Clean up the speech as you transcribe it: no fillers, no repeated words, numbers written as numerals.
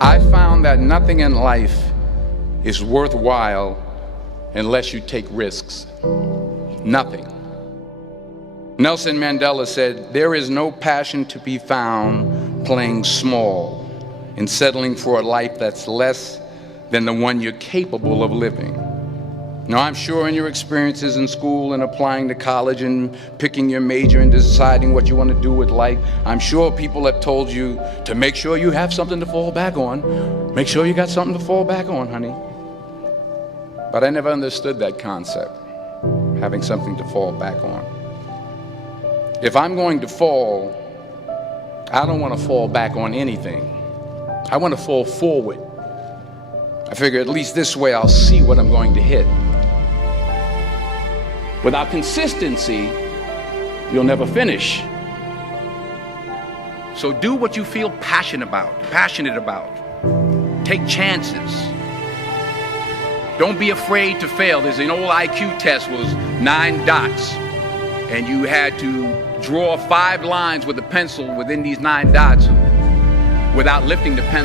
I found that nothing in life is worthwhile unless you take risks. Nothing. Nelson Mandela said, "There is no passion to be found playing small and settling for a life that's less than the one you're capable of living." Now, I'm sure in your experiences in school and applying to college and picking your major and deciding what you want to do with life, I'm sure people have told you to make sure you have something to fall back on. Make sure you got something to fall back on, honey. But I never understood that concept, having something to fall back on. If I'm going to fall, I don't want to fall back on anything. I want to fall forward. I figure at least this way I'll see what I'm going to hit. Without consistency, you'll never finish. So do what you feel passionate about. Take chances. Don't be afraid to fail. There's an old IQ test, was 9 dots, and you had to draw 5 lines with a pencil within these 9 dots without lifting the pencil.